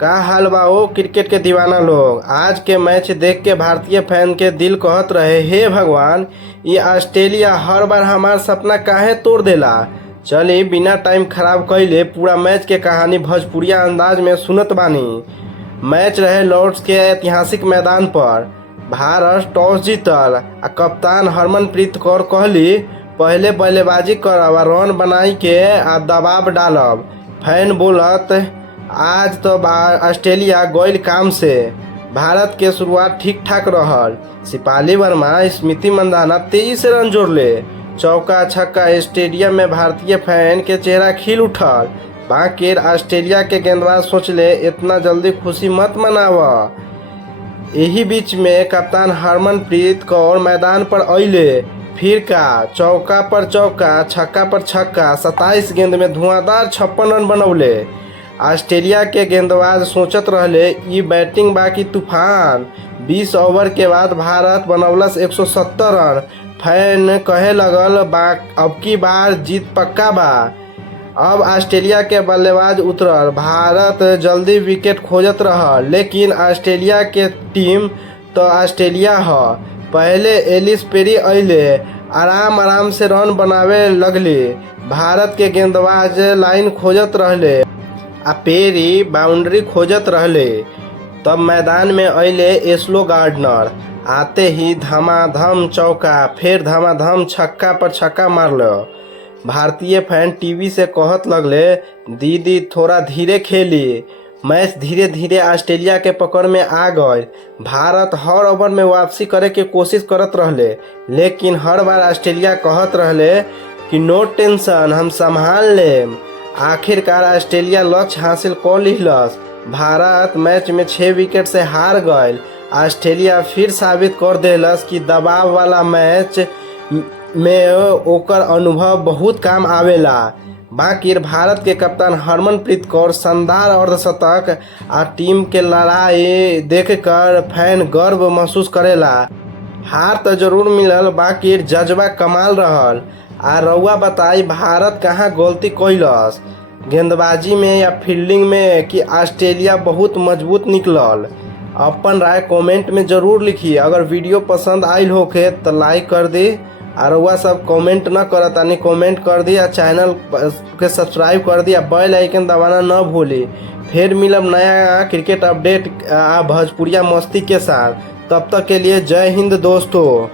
का हाल बा ओ क्रिकेट के दीवाना लोग। आज के मैच देख के भारतीय फैन के दिल कहत रहे, हे भगवान, ये ऑस्ट्रेलिया हर बार हमार सपना काहे तोड़ देला। चली बिना टाइम खराब कइले पूरा मैच के कहानी भोजपुरिया अंदाज में सुनत बानी। मैच रहे लॉर्ड्स के ऐतिहासिक मैदान पर। भारत टॉस जीतल आ कप्तान हरमनप्रीत कौर कहली, पहले बल्लेबाजी करब आ रन बनाई के आ दबाव डालब। फैन बोलत, आज तो ऑस्ट्रेलिया गइल काम से। भारत के शुरुआत ठीक ठाक रहल। शिपाली वर्मा, स्मृति मंदाना तेजी से रन जोड़ले। चौका छक्का स्टेडियम में भारतीय फैन के चेहरा खिल उठल। बाकिर ऑस्ट्रेलिया के गेंदबाज सोचले, इतना जल्दी खुशी मत मनाव। यही बीच में कप्तान हरमनप्रीत कौर मैदान पर अइले। फिर का चौका पर चौका, छक्का पर छक्का, 27 गेंद में धुआंधार 56 रन बनौले। ऑस्ट्रेलिया के गेंदबाज सोचत रहले, ई बैटिंग बा कि तूफान। 20 ओवर के बाद भारत बनौलस 170 रन। फैन कहे लगल, अब की बार जीत पक्का बा। अब ऑस्ट्रेलिया के बल्लेबाज उतरल। भारत जल्दी विकेट खोजत रहल, लेकिन ऑस्ट्रेलिया के टीम तो ऑस्ट्रेलिया ह। पहले एलिस पेरी अइले, आराम से रन बनावे लगली। भारत के गेंदबाज लाइन खोजत रहले आ पेरी बाउंड्री खोजत रहले। तब मैदान में अइले एस्लो गार्डनर। आते ही धमाधम चौका, फिर धमाधम छक्का पर छक्का मारल। भारतीय फैन टीवी से कहत लगले, दीदी थोड़ा धीरे खेली। मैच धीरे धीरे ऑस्ट्रेलिया के पकड़ में आ गए। भारत हर ओवर में वापसी करे के कोशिश करत रहले, लेकिन हर बार ऑस्ट्रेलिया कहत रहले कि नो टेंशन, हम संभाल लेम। आखिरकार ऑस्ट्रेलिया लक्ष्य हासिल कर लिहलस। भारत मैच में 6 विकेट से हार गए। ऑस्ट्रेलिया फिर साबित कर देलस कि दबाव वाला मैच में ओकर अनुभव बहुत काम आवेला। बाकिर भारत के कप्तान हरमनप्रीत कौर शानदार अर्धशतक आ टीम के लड़ाई देखकर फैन गर्व महसूस करेला। हार तो जरूर मिलल, बाकिर जज्बा कमाल रहल। आ रउआ बताई, भारत कहाँ गलती कइलस, गेंदबाजी में या फील्डिंग में, कि ऑस्ट्रेलिया बहुत मजबूत निकलल। अपन राय कमेंट में जरूर लिखी। अगर वीडियो पसंद आइल होखे तो लाइक कर दी। और वह सब कमेंट न करत तानी कमेंट कर दी, आ चैनल के सब्सक्राइब कर दी, आ बेल आइकन दबाना न भूली। फिर मिलब नया क्रिकेट अपडेट भोजपुरिया मस्ती के साथ। तब तक के लिए जय हिंद दोस्तों।